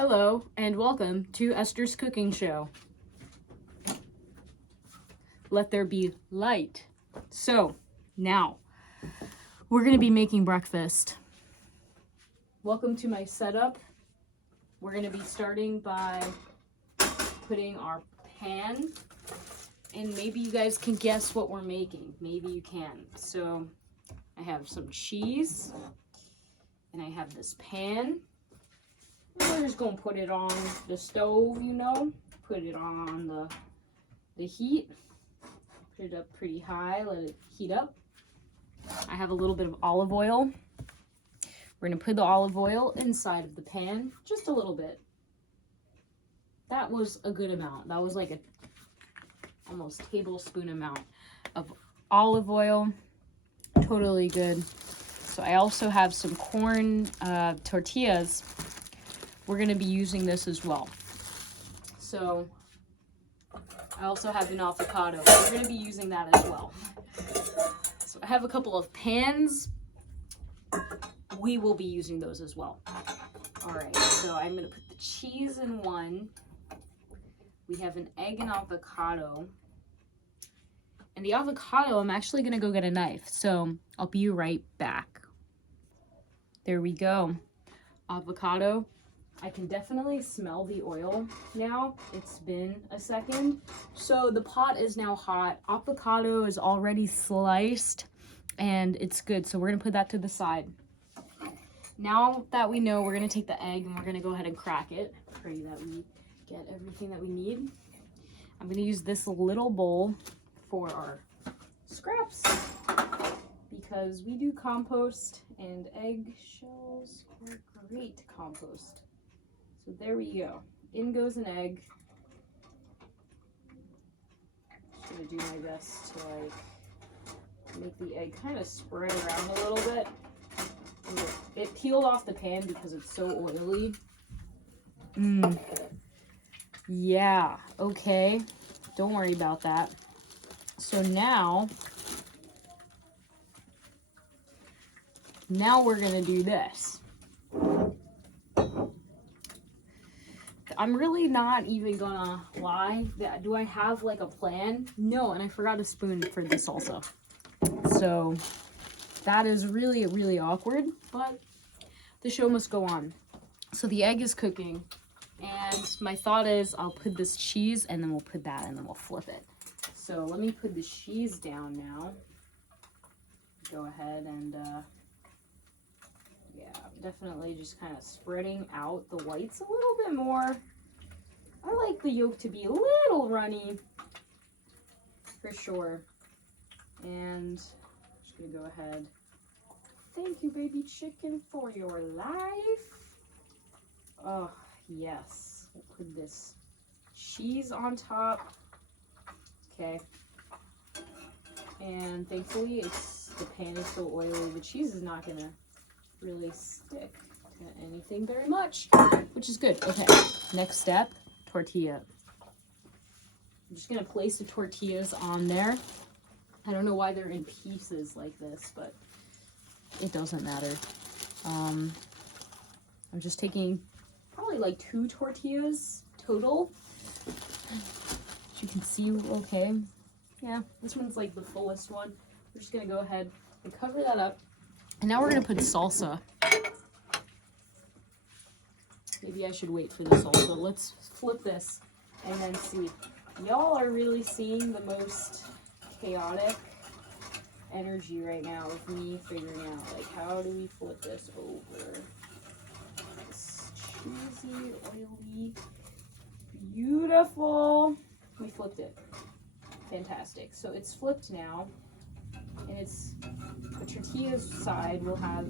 Hello and welcome to Esther's cooking show. Let there be light. So now we're going to be making breakfast. Welcome to my setup. We're going to be starting by putting our pan, and maybe you guys can guess what we're making. Maybe you can. So I have some cheese and I have this pan. We're just gonna put it on the stove, put it on the heat, put it up pretty high, let it heat up. I have a little bit of olive oil. We're gonna put the olive oil inside of the pan, just a little bit. That was a good amount. That was like a almost tablespoon amount of olive oil. Totally good. So I also have some corn tortillas. We're going to be using this as well. So I also have an avocado. We're going to be using that as well. So I have a couple of pans. We will be using those as well. All right, so I'm going to put the cheese in one. We have an egg and avocado. And the avocado, I'm actually going to go get a knife. So I'll be right back. There we go. Avocado. I can definitely smell the oil now. It's been a second. So the pot is now hot. Avocado is already sliced and it's good. So we're gonna put that to the side. Now that we know, we're gonna take the egg and we're gonna go ahead and crack it. Pray that we get everything that we need. I'm gonna use this little bowl for our scraps because we do compost and egg shells are great to compost. So there we go. In goes an egg. Just gonna do my best to make the egg kind of spread around a little bit. It peeled off the pan because it's so oily. Yeah, okay. Don't worry about that. So now we're gonna do this. I'm really not even gonna lie. Do I have like a plan? No, and I forgot a spoon for the salsa. So that is really, really awkward, but the show must go on. So the egg is cooking, and my thought is I'll put this cheese and then we'll put that and then we'll flip it. So let me put the cheese down now. Go ahead and yeah, definitely just kind of spreading out the whites a little bit more. I like the yolk to be a little runny, for sure. And I'm just gonna go ahead. Thank you, baby chicken, for your life. Oh, yes. We'll put this cheese on top. Okay. And thankfully, the pan is so oily, the cheese is not gonna really stick to anything very much, which is good. Okay, next step, tortilla. I'm just gonna place the tortillas on there. I don't know why they're in pieces like this, but it doesn't matter. I'm just taking probably like 2 tortillas total. As you can see, okay. Yeah, this one's like the fullest one. We're just gonna go ahead and cover that up. And now we're gonna put salsa. Maybe I should wait for the salsa. Let's flip this and then see. Y'all are really seeing the most chaotic energy right now with me figuring out, like, how do we flip this over? This cheesy, oily, beautiful. We flipped it. Fantastic. So it's flipped now. And it's the tortilla's side will have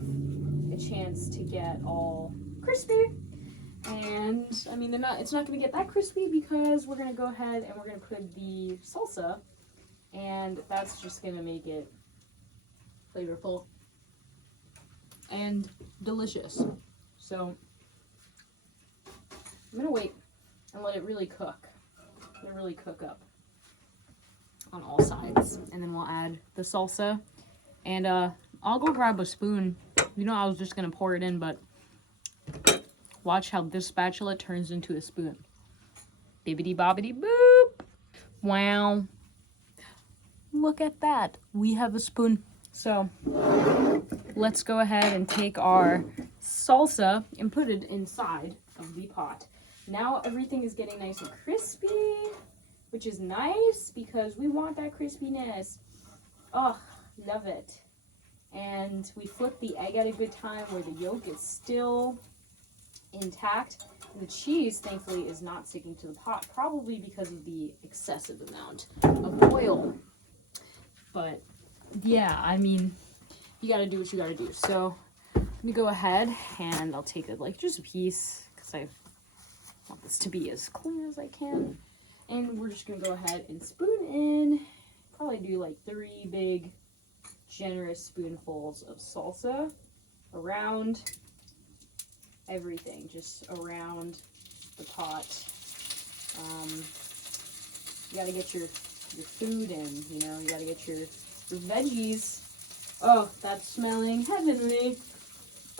a chance to get all crispy. And I mean, it's not going to get that crispy because we're going to go ahead and we're going to put the salsa, and that's just going to make it flavorful and delicious. So I'm going to wait and let it really cook. Let it really cook up on all sides, and then we'll add the salsa, and I'll go grab a spoon. I was just gonna pour it in, but Watch how this spatula turns into a spoon. Bibbidi bobbidi boop. Wow. Look at that. We have a spoon. So let's go ahead and take our salsa and put it inside of the pot. Now everything is getting nice and crispy, which is nice because we want that crispiness. Oh, love it. And we flip the egg at a good time where the yolk is still intact. The cheese, thankfully, is not sticking to the pot, probably because of the excessive amount of oil. But yeah, I mean, you gotta do what you gotta do. So I'm gonna go ahead and I'll take it like just a piece because I want this to be as clean as I can. And we're just gonna go ahead and spoon in, probably do like 3 big generous spoonfuls of salsa around everything, just around the pot. You gotta get your food in, you know, you gotta get your veggies. Oh, that's smelling heavenly.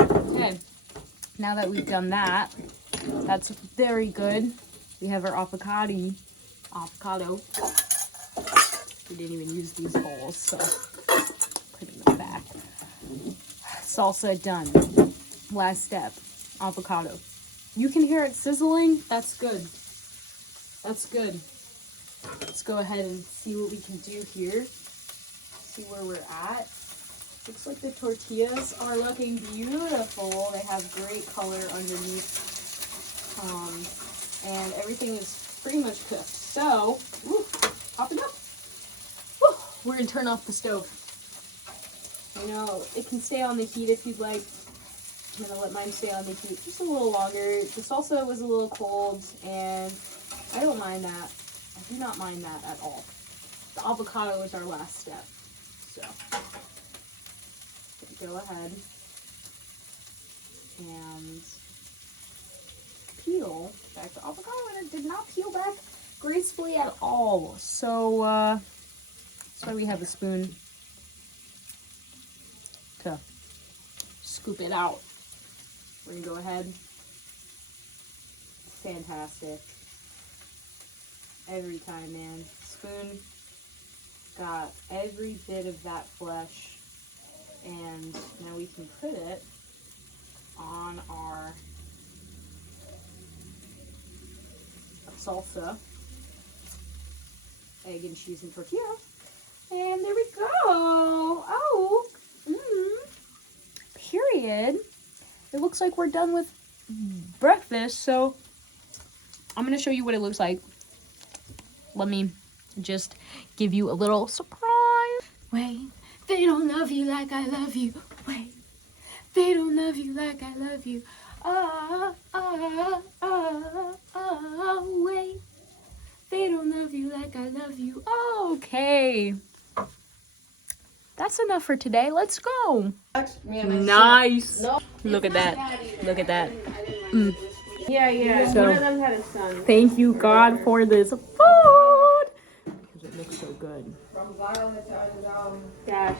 Okay, now that we've done that, that's very good. We have our avocado. We didn't even use these bowls, so putting them back. Salsa done. Last step, avocado. You can hear it sizzling. That's good. That's good. Let's go ahead and see what we can do here. See where we're at. Looks like the tortillas are looking beautiful. They have great color underneath. And everything is pretty much cooked. So, pop it up. Woo, we're gonna turn off the stove. I know it can stay on the heat if you'd like. I'm gonna let mine stay on the heat just a little longer. The salsa was a little cold, and I don't mind that. I do not mind that at all. The avocado is our last step. So, go ahead and peel back the avocado, and it did not peel back gracefully at all. So, that's why we have a spoon to scoop it out. We're gonna go ahead. Fantastic. Every time, man. Spoon got every bit of that flesh, and now we can put it on our salsa, egg and cheese and tortilla, and there we go. Oh, period. It looks like we're done with breakfast, so I'm gonna show you what it looks like. Let me just give you a little surprise. Wait, they don't love you like I love you. Wait, they don't love you like I love you. Wait, they don't love you like I love you. Okay, that's enough for today. Let's go. Nice. Look at that. Look at that. Yeah. So, one of them had a son. Thank you, God, for this food. Because it looks so good. From Violet to Dash.